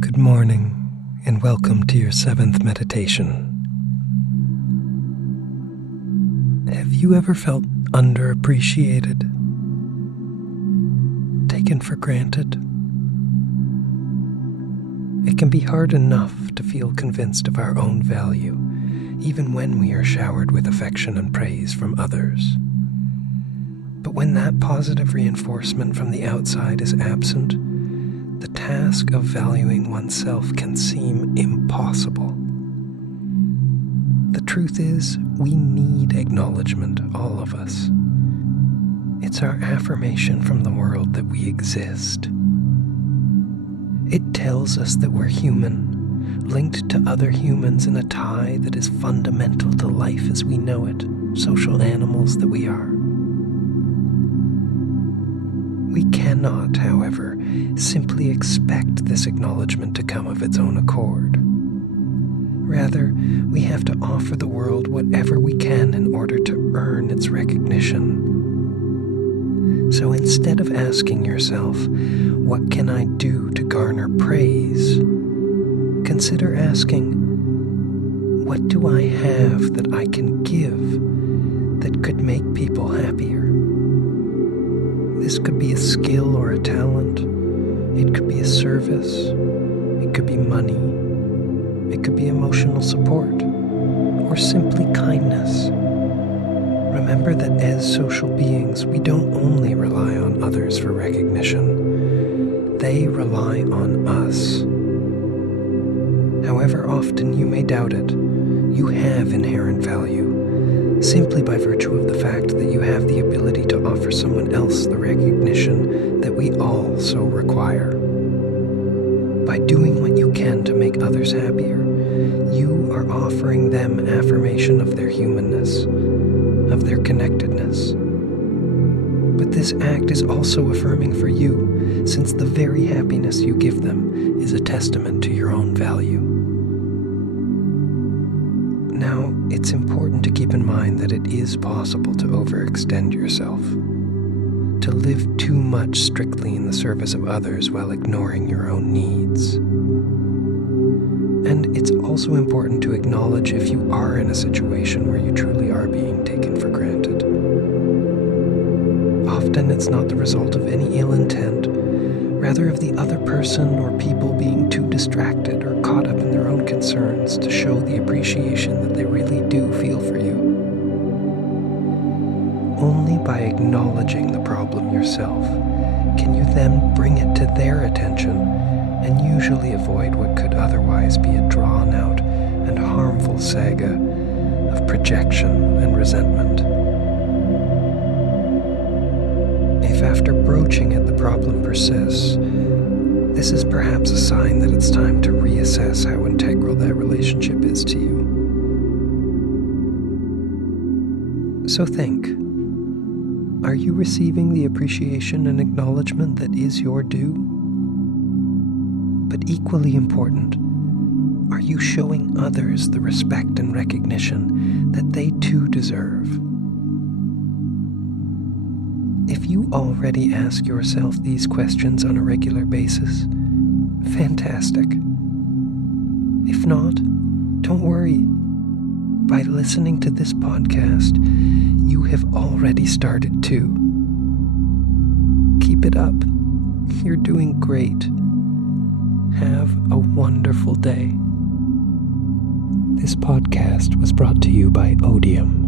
Good morning, and welcome to your 7th meditation. Have you ever felt underappreciated? Taken for granted? It can be hard enough to feel convinced of our own value, even when we are showered with affection and praise from others. But when that positive reinforcement from the outside is absent, the task of valuing oneself can seem impossible. The truth is, we need acknowledgement, all of us. It's our affirmation from the world that we exist. It tells us that we're human, linked to other humans in a tie that is fundamental to life as we know it, social animals that we are. We cannot, however, simply expect this acknowledgement to come of its own accord. Rather, we have to offer the world whatever we can in order to earn its recognition. So instead of asking yourself, what can I do to garner praise? Consider asking, what do I have that I can give that could make people happier? This could be a skill or a talent. It could be a service. It could be money. It could be emotional support, or simply kindness. Remember that as social beings, we don't only rely on others for recognition. They rely on us. However often you may doubt it, you have inherent value, simply by virtue of the fact that you have the ability to offer someone else the recognition that we all so require. By doing what you can to make others happier, you are offering them affirmation of their humanness, of their connectedness. But this act is also affirming for you, since the very happiness you give them is a testament to your own value. Now, it's important to keep in mind that it is possible to overextend yourself, to live too much strictly in the service of others while ignoring your own needs. And it's also important to acknowledge if you are in a situation where you truly are being taken for granted. Often it's not the result of any ill intent, rather of the other person or people being too distracted or caught up in their own concerns to show the appreciation that they really do feel for you. Only by acknowledging the problem yourself can you then bring it to their attention and usually avoid what could otherwise be a drawn-out and harmful saga of projection and resentment. If after broaching it the problem persists, this is perhaps a sign that it's time to reassess how integral that relationship is to you. So think, are you receiving the appreciation and acknowledgement that is your due? But equally important, are you showing others the respect and recognition that they too deserve? If you already ask yourself these questions on a regular basis, fantastic. If not, don't worry. By listening to this podcast, you have already started too. Keep it up. You're doing great. Have a wonderful day. This podcast was brought to you by Odium.